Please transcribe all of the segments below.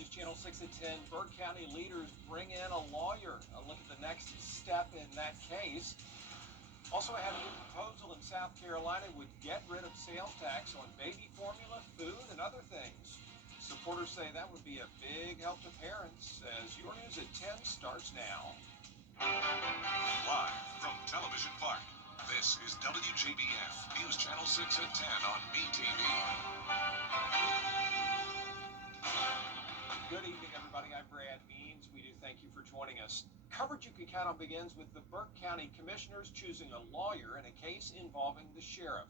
News Channel 6 at 10. Burke County leaders bring in a lawyer. A look at the next step in that case. Also, I had a new proposal in South Carolina would get rid of sales tax on baby formula, food, and other things. Supporters say that would be a big help to parents. As Your News at 10 starts now. Live from Television Park, this is WJBF News Channel 6 at 10 on BTV. Good evening, everybody. I'm Brad Means. We do thank you for joining us. Coverage you can count on begins with the Burke County Commissioners choosing a lawyer in a case involving the sheriff.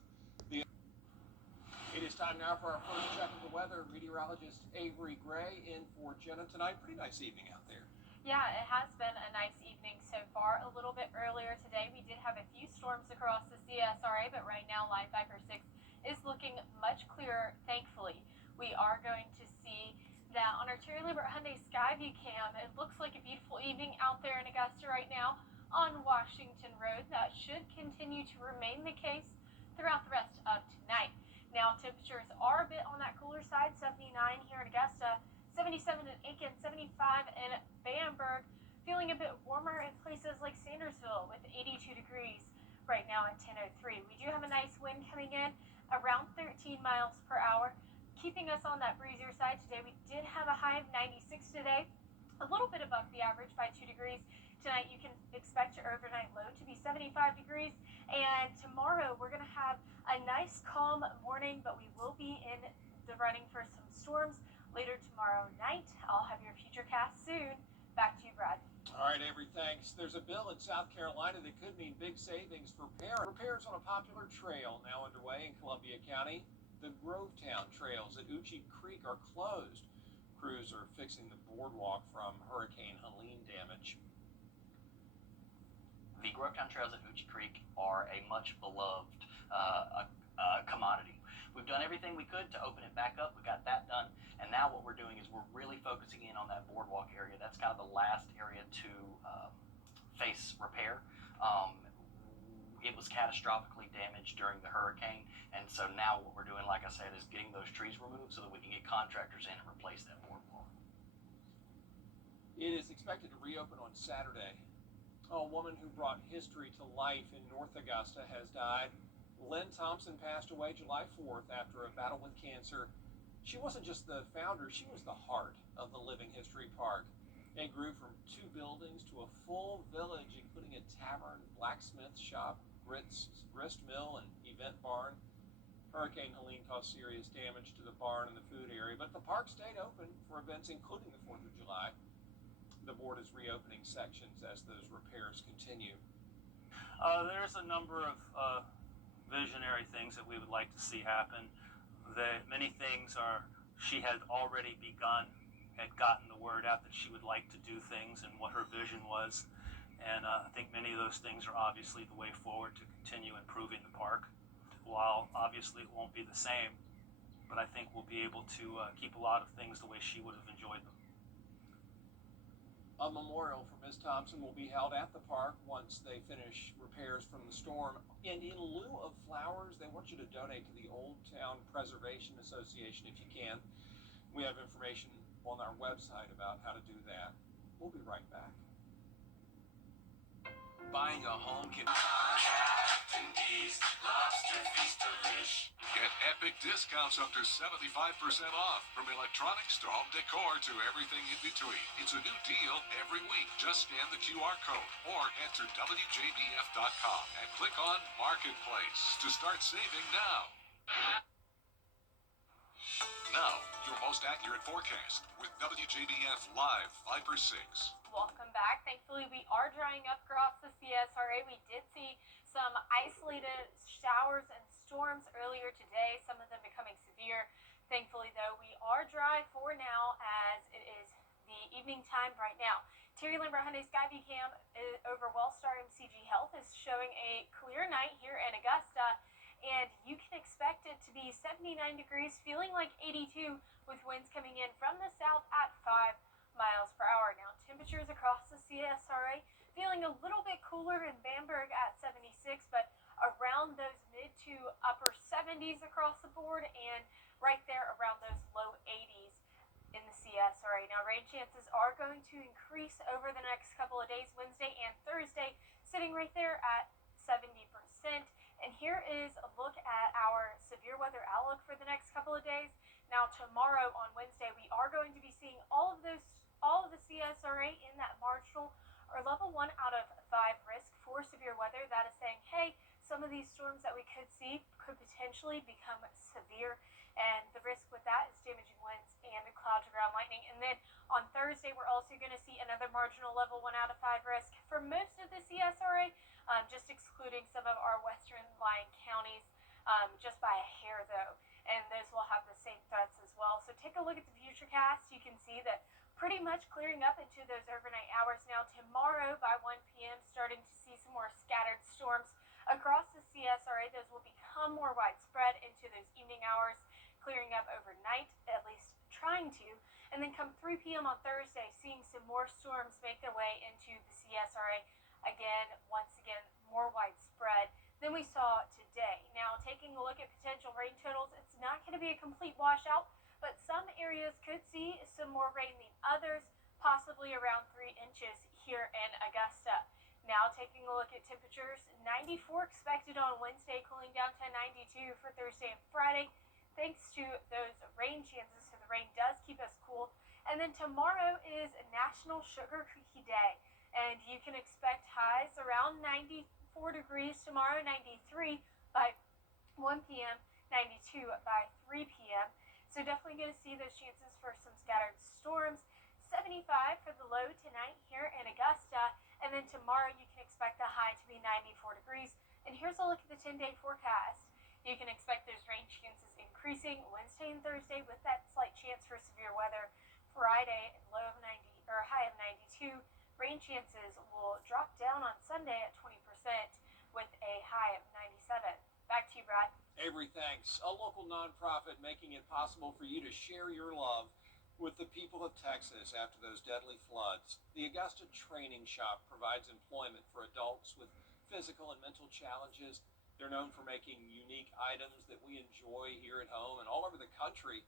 It is time now for our first check of the weather. Meteorologist Avery Gray in for Jenna tonight. Pretty nice evening out there. Yeah, it has been a nice evening so far. A little bit earlier today, we did have a few storms across the CSRA, but right now, Line 5 or 6 is looking much clearer, thankfully. We are going to see that on our Terry Lambert Hyundai Skyview cam. It looks like a beautiful evening out there in Augusta right now on Washington Road. That should continue to remain the case throughout the rest of tonight. Now, temperatures are a bit on that cooler side, 79 here in Augusta, 77 in Aiken, 75 in Bamberg, feeling a bit warmer in places like Sandersville with 82 degrees right now at 10:03. We do have a nice wind coming in around 13 miles per hour, keeping us on that breezier side today. We did have a high of 96 today, a little bit above the average by 2 degrees. Tonight you can expect your overnight low to be 75 degrees, and tomorrow we're going to have a nice calm morning, but we will be in the running for some storms later tomorrow night. I'll have your future cast soon. Back to you, Brad. All right, Avery, thanks. There's a bill in South Carolina that could mean big savings for parents. Repairs on a popular trail now underway in Columbia County. The Grovetown trails at Uchee Creek are closed. Crews are fixing the boardwalk from Hurricane Helene damage. The Grovetown trails at Uchee Creek are a much beloved commodity. We've done everything we could to open it back up. We got that done. And now what we're doing is we're really focusing in on that boardwalk area. That's kind of the last area to face repair. It was catastrophically damaged during the hurricane. And so now what we're doing, like I said, is getting those trees removed so that we can get contractors in and replace that boardwalk. It is expected to reopen on Saturday. A woman who brought history to life in North Augusta has died. Lynn Thompson passed away July 4th after a battle with cancer. She wasn't just the founder, she was the heart of the Living History Park. It grew from 2 buildings to a full village, including a tavern, blacksmith shop, grist mill, and event barn. Hurricane Helene caused serious damage to the barn and the food area, but the park stayed open for events including the 4th of July. The board is reopening sections as those repairs continue. There's a number of visionary things that we would like to see happen. Many things she had already begun, had gotten the word out that she would like to do things and what her vision was. And I think many of those things are obviously the way forward to continue improving the park. While obviously it won't be the same, but I think we'll be able to keep a lot of things the way she would have enjoyed them. A memorial for Ms. Thompson will be held at the park once they finish repairs from the storm. And in lieu of flowers, they want you to donate to the Old Town Preservation Association if you can. We have information on our website about how to do that. We'll be right back. Buying a home can... Get epic discounts up to 75% off, from electronics to home decor to everything in between. It's a new deal every week. Just scan the QR code or enter WJBF.com and click on Marketplace to start saving now. Now, your most accurate forecast with WJBF Live 5 or 6. Welcome back. Thankfully, we are drying up across the CSRA. We did see some isolated showers and storms earlier today, some of them becoming severe. Thankfully, though, we are dry for now as it is the evening time right now. Terry Lambert Hyundai Skyview cam over Wellstar MCG Health is showing a clear night here in Augusta, and you can expect it to be 79 degrees, feeling like 82 with winds coming in from the south at 5 miles per hour. Now, temperatures across the CSRA feeling a little bit cooler in Bamberg at 76, but around those mid to upper 70s across the board, and right there around those low 80s in the CSRA. Now, rain chances are going to increase over the next couple of days, Wednesday and Thursday, sitting right there at 70%. And here is a look at our severe weather outlook for the next couple of days. Now, tomorrow on Wednesday, we are going to be seeing all of the CSRA in that marginal or level 1 out of 5 risk for severe weather. That is saying, hey, some of these storms that we could see could potentially become severe. And the risk with that is damaging winds and cloud to ground lightning. And then on Thursday, we're also going to see another marginal level 1 out of 5 risk for most of the CSRA, just excluding some of our western lying counties, just by a hair though. And those will have the same threats as well. So take a look at the futurecast. You can see that pretty much clearing up into those overnight hours. Now tomorrow by 1 p.m. starting to see some more scattered storms across the CSRA. Those will become more widespread into those evening hours, clearing up overnight, at least trying to. And then come 3 p.m. on Thursday, seeing some more storms make their way into the CSRA. Again, once again, more widespread than we saw today. Now, taking a look at potential rain totals, it's not going to be a complete washout, but some areas could see some more rain than others, possibly around 3 inches here in Augusta. Now, taking a look at temperatures, 94 expected on Wednesday, cooling down to 92 for Thursday and Friday, thanks to those rain chances. So the rain does keep us cool. And then tomorrow is National Sugar Cookie Day, and you can expect highs around 94 degrees tomorrow, 93 by 1 p.m., 92 by 3 p.m. So definitely going to see those chances for some scattered storms. 75 for the low tonight here in Augusta, and then tomorrow you can expect the high to be 94 degrees. And here's a look at the 10-day forecast. You can expect those rain chances increasing Wednesday and Thursday with that slight chance for severe weather. Friday, low of 90 or high of 92. Rain chances will drop down on Sunday at 20% with a high of 97. Back to you, Brad. Avery, thanks. A local nonprofit making it possible for you to share your love with the people of Texas after those deadly floods. The Augusta Training Shop provides employment for adults with physical and mental challenges. They're known for making unique items that we enjoy here at home and all over the country.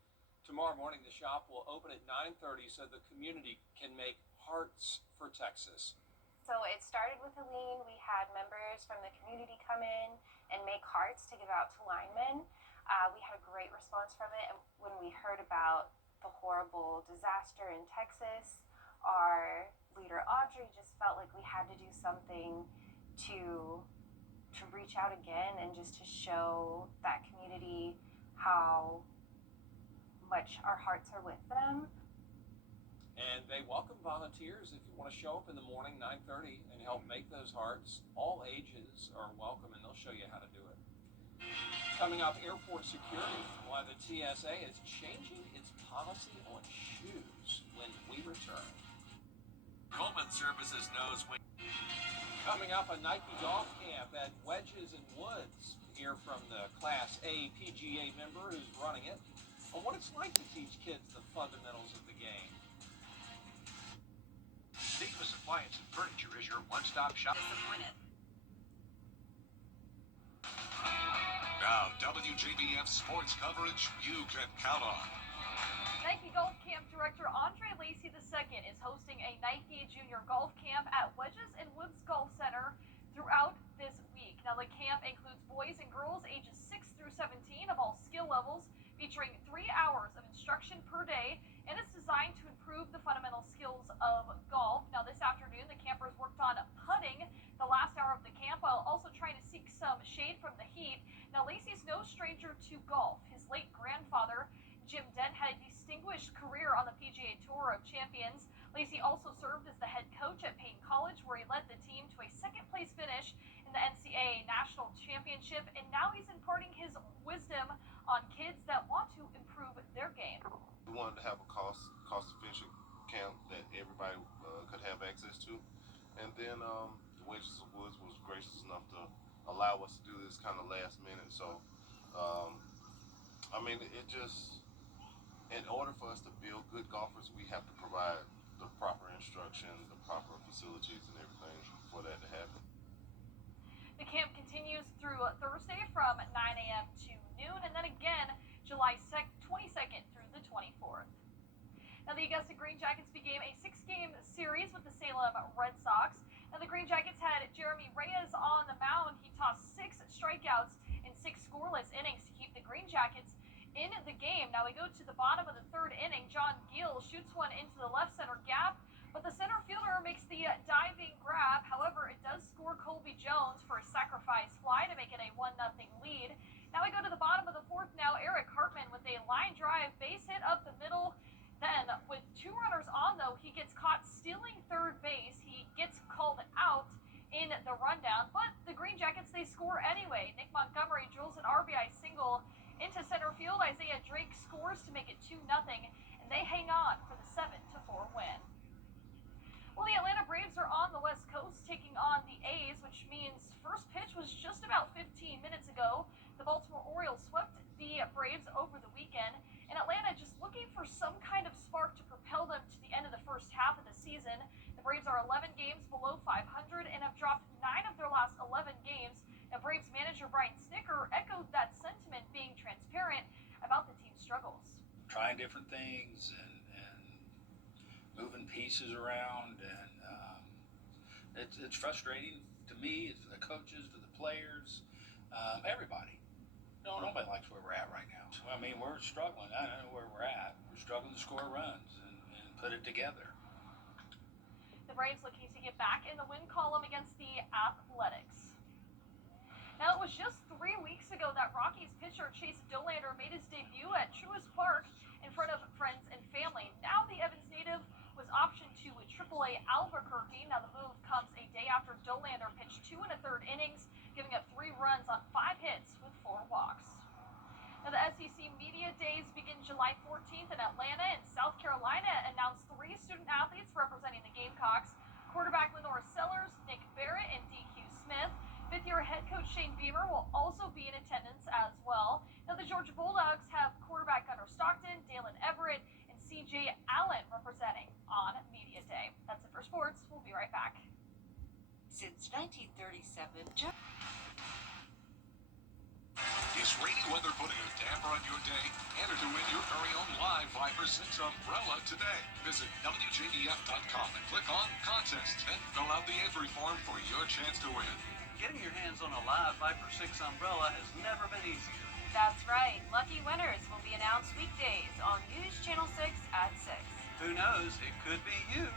Tomorrow morning, the shop will open at 9:30 so the community can make hearts for Texas. So it started with Aline. We had members from the community come in and make hearts to give out to linemen. We had a great response from it. And when we heard about the horrible disaster in Texas, our leader Audrey just felt like we had to do something to reach out again and just to show that community how much our hearts are with them. And they welcome volunteers if you want to show up in the morning, 9:30, and help make those hearts. All ages are welcome, and they'll show you how to do it. Coming up, airport security, why the TSA is changing its policy on shoes when we return. Coleman Services knows when. Coming up, a Nike golf camp at Wedges and Woods. Hear from the Class A PGA member who's running it on what it's like to teach kids the fundamentals of the game. Davis Appliance and Furniture is your one-stop shop. Disappointed. Now, WJBF sports coverage you can count on. Nike Golf Camp Director Andre Lacey II is hosting a Nike Junior Golf Camp at Wedges and Woods Golf Center throughout this week. Now, the camp includes boys and girls ages 6 through 17 of all skill levels, featuring 3 hours of instruction per day, and it's designed to improve the fundamental skills of golf. Now, this afternoon, the campers worked on putting the last hour of the camp while also trying to seek some shade from the heat. Now, Lacey's no stranger to golf. His late grandfather, Jim Dent, had a distinguished career on the PGA Tour of Champions. Lacey also served as the head coach at Payne College, where he led the team to a second-place finish in the NCAA National Championship, and now he's imparting his wisdom on kids that want to improve their game. We wanted to have a cost-efficient camp that everybody could have access to, and then the Wedges of Woods was gracious enough to allow us to do this kind of last minute. So, I mean, it just, in order for us to build good golfers, we have to provide the proper instruction, the proper facilities, and everything for that to happen. The camp continues through Thursday from 9 a.m. to noon, and then again July 22nd through the 24th. Now, the Augusta Jackets began a 6-game series with the Salem Red Sox. Now, the Green Jackets had Jeremy Reyes on the mound. He tossed 6 strikeouts in 6 scoreless innings to keep the Green Jackets in the game. Now we go to the bottom of the 3rd inning. John Gill shoots one into the left center gap, but the center fielder makes the diving grab. However, it does score Colby Jones for a sacrifice fly to make it a 1-0 lead. Now we go to the bottom of the 4th. Now Eric Hartman with a line drive base hit up the middle. Then with 2 runners on, though, he gets caught stealing 3rd base. He gets called out in the rundown, but the Green Jackets, they score anyway. Nick Montgomery drills an RBI single into center field. Isaiah Drake scores to make it 2-0, and they hang on for the 7-4 win. Well, the Atlanta Braves are on the West Coast taking on the A's, which means first pitch was just about 15 minutes ago. The Baltimore Orioles swept the Braves over the weekend, and Atlanta just looking for some kind of spark to propel them to the end of the first half of the season. The Braves are 11 games below 500 and have dropped 9 of their last 11 games. Now, Braves manager Brian Snitker echoed that sentiment, being transparent about the team's struggles. Trying different things and moving pieces around, and it's frustrating to me, to the coaches, to the players, everybody. No, nobody likes where we're at right now. I mean, we're struggling. I don't know where we're at. We're struggling to score runs and put it together. The Braves looking to get back in the win column against the Athletics. Now, it was just 3 weeks ago that Rockies pitcher Chase Dollander made his debut at Truist Park in front of friends and family. Now, the Evans native was optioned to AAA Albuquerque. Now, the move comes a day after Dollander pitched 2 1/3 innings, giving up 3 runs on 5 hits with 4 walks. Now, the SEC Media Days begin July 14th in Atlanta, and South Carolina announced 3 student athletes representing the Gamecocks. Quarterback Lenora Sellers, Nick Barrett, and DQ Smith. 5th-year head coach Shane Beamer will also be in attendance as well. Now, the Georgia Bulldogs have quarterback Gunnar Stockton, Dalen Everett, and CJ Allen representing on Media Day. That's it for sports. We'll be right back. Since 1937, Is rainy weather putting a damper on your day? Enter to win your very own live 5/6 umbrella today. Visit WJBF.com and click on Contests. Then fill out the entry form for your chance to win. Getting your hands on a live 5/6 umbrella has never been easier. that's right. Lucky winners will be announced weekdays on News Channel 6 at 6. Who knows? It could be you.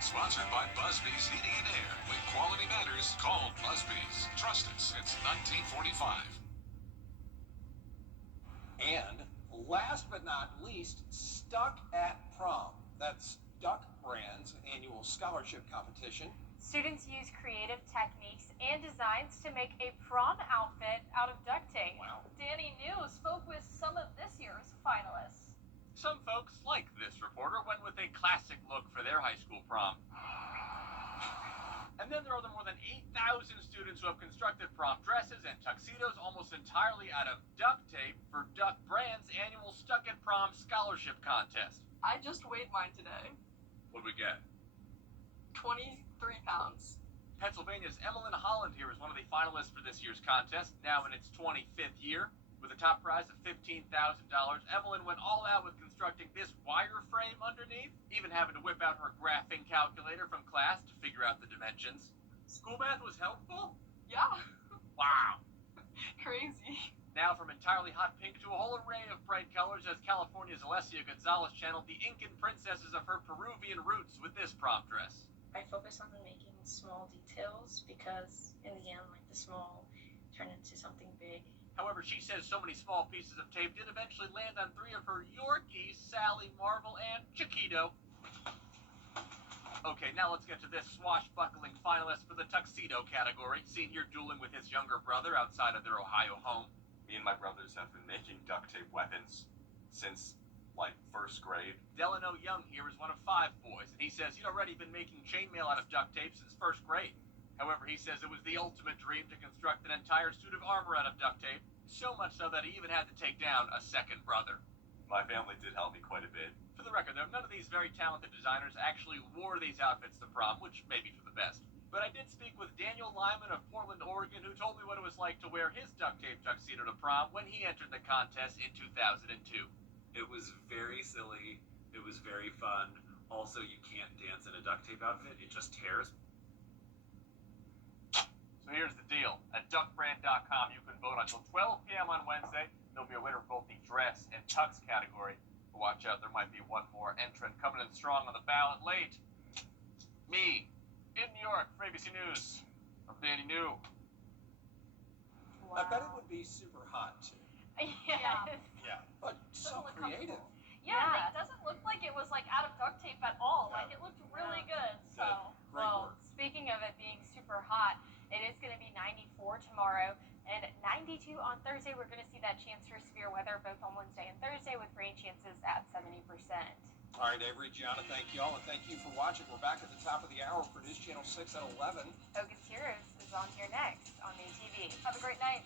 Sponsored by Busby's Heating and Air. When quality matters, call Busby's. Trust it since 1945. And last but not least, Stuck at Prom. That's Duck Brand's annual scholarship competition. Students use creative techniques and designs to make a prom outfit out of duct tape. Wow. Danny New spoke with some of this year's finalists. Some folks, like this reporter, went with a classic look for their high school prom. And then there are the more than 8,000 students who have constructed prom dresses and tuxedos almost entirely out of duct tape for Duck Brand's annual Stuck at Prom scholarship contest. I just weighed mine today. What'd we get? 23 pounds. Pennsylvania's Emmeline Holland here is one of the finalists for this year's contest, now in its 25th year. With a top prize of $15,000, Emmeline went all out with constructing this wireframe underneath, even having to whip out her graphing calculator from class to figure out the dimensions. School math was helpful? Yeah. Wow. Crazy. Now from entirely hot pink to a whole array of bright colors as California's Alessia Gonzalez channeled the Incan princesses of her Peruvian roots with this prom dress. I focus on making small details because in the end, like the small turn into something big. However, she says so many small pieces of tape did eventually land on 3 of her Yorkies, Sally, Marvel, and Chiquito. Okay, now let's get to this swashbuckling finalist for the tuxedo category, seen here dueling with his younger brother outside of their Ohio home. Me and my brothers have been making duct tape weapons since, like, 1st grade. Delano Young here is one of 5 boys, and he says he'd already been making chainmail out of duct tape since 1st grade. However, he says it was the ultimate dream to construct an entire suit of armor out of duct tape, so much so that he even had to take down a second brother. My family did help me quite a bit. For the record, though, none of these very talented designers actually wore these outfits to prom, which may be for the best. But I did speak with Daniel Lyman of Portland, Oregon, who told me what it was like to wear his duct tape tuxedo to prom when he entered the contest in 2002. It was very silly. It was very fun. Also, you can't dance in a duct tape outfit. It just tears. So here's the deal. At duckbrand.com, you can vote until 12 p.m. on Wednesday. There'll be a winner for both the dress and tux category. But watch out, there might be one more entrant coming in strong on the ballot late. Me, in New York for ABC News. I'm Danny New. I bet it would be super hot too. Yeah. Yeah, but so Doesn't look creative. Yeah, it doesn't look like it was like out of duct tape at all. No. Like it looked really good. So, Great Well, work. speaking of it being super hot, it is going to be 94 tomorrow and 92 on Thursday. We're going to see that chance for severe weather both on Wednesday and Thursday with rain chances at 70%. All right, Avery, Gianna, thank you all, and thank you for watching. We're back at the top of the hour for News Channel 6 at 11. Focus Heroes is on here next on the TV. have a great night.